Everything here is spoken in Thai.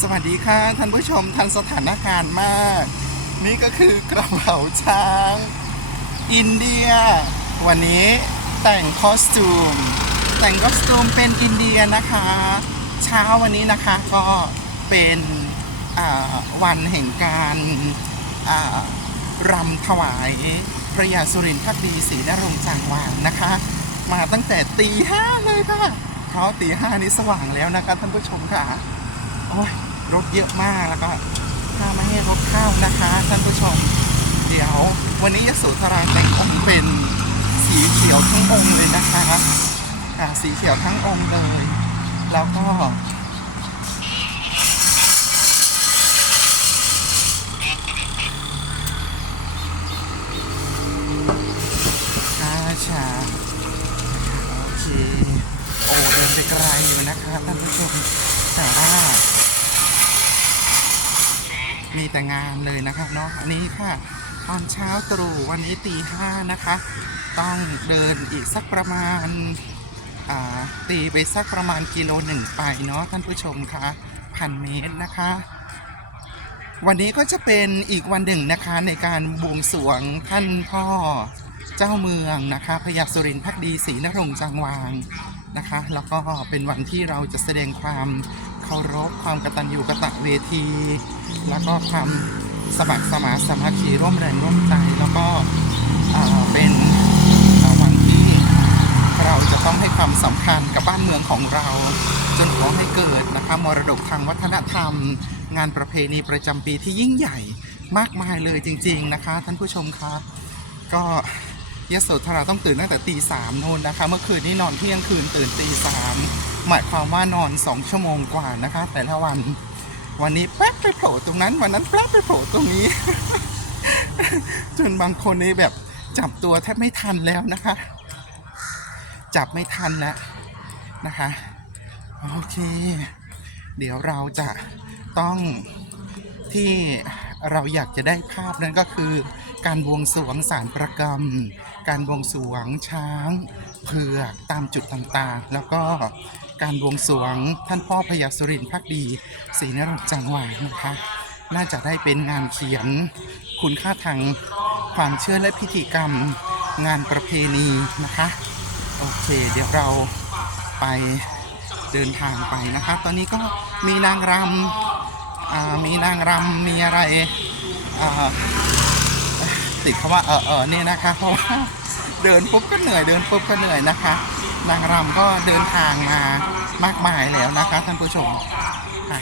สวัสดีค่ะ ท่านผู้ชมทันสถานการณ์มาก นี่ก็คือกระเป๋าช้าง อินเดีย วันนี้แต่งคอสตูม แต่งคอสตูมเป็นอินเดียนะคะ เช้าวันนี้นะคะก็เป็นวันแห่งการรำถวายพระยาสุรินทร์พักดีศรีนรงจางวางนะคะ มาตั้งแต่ตีห้าเลยค่ะ เพราะตีห้านี้สว่างแล้วนะคะท่านผู้ชมค่ะ รถเยอะมากแล้วก็ถ้าไม่ให้รถเข้านะคะท่านผู้ชม เดี๋ยว วันนี้ยโสธราแต่งองค์เป็นสีเขียวทั้งองค์เลยนะคะอ่าสีเขียวทั้งองค์เลย แล้วก็ช้าชาโอเค โอ้เดินไปไกลอยู่นะคะท่านผู้ชม แต่ว่า มีแต่งานเลยนะครับเนาะอันนี้ค่ะ ตอนเช้าตรู่วันนี้ตีห้านะคะ ต้องเดินอีกสักประมาณาตีไปสักประมาณกิโลหนึ่งไปเนาะท่านผู้ชมคะพันเมตรนะคะ วันนี้ก็จะเป็นอีกวันหนึ่งนะคะในการบวงสรวงท่านพ่อเจ้าเมืองนะคะพระยาสุรินทร์พักดีศรีนรงจังวางนะคะ แล้วก็เป็นวันที่เราจะแสดงความ เคารพความกตัญญูกตเวที แล้วก็ความสมัครสมาสามัคคีร่วมแรงร่วมใจ แล้วก็เป็นวันที่เราจะต้องให้ความสำคัญกับบ้านเมืองของเรา จนขอให้เกิดนะคะมรดกทางวัฒนธรรม งานประเพณีประจำปีที่ยิ่งใหญ่มากมายเลยจริง ๆนะคะ ท่านผู้ชมครับก็ ยโสธราต้องตื่นตั้งแต่ตีสามโน่นนะคะ เมื่อคืนนี้นอนเที่ยงคืนตื่นตีสามหมายความว่านอนสองชั่วโมงกว่านะคะ แต่ละวัน วันนี้แป๊บไปโผล่ตรงนั้น วันนั้นแป๊บไปโผล่ตรงนี้ จนบางคนนี่แบบจับตัวแทบไม่ทันแล้วนะคะ จับไม่ทันแล้วนะคะ โอเค เดี๋ยวเราจะต้องที่เราอยากจะได้ภาพนั้นก็คือการบวงสรวงสารประกรรม การบวงสรวงช้างเผือกตามจุดต่างๆ แล้วก็การบวงสรวงท่านพ่อพญาสุรินทร์พักดีศรีนรงจังหวางนะคะ น่าจะได้เป็นงานเขียนคุณค่าทางความเชื่อและพิธีกรรมงานประเพณีนะคะ โอเค เดี๋ยวเราไปเดินทางไปนะคะ ตอนนี้ก็มีนางรำมีนางรำมีอะไรอ่า ติดคำว่าเออเออเนี่ยนะคะ เพราะว่าเดินปุ๊บก็เหนื่อยเดินปุ๊บก็เหนื่อยนะคะ นางรำก็เดินทางมามากมายแล้วนะคะท่านผู้ชมค่ะ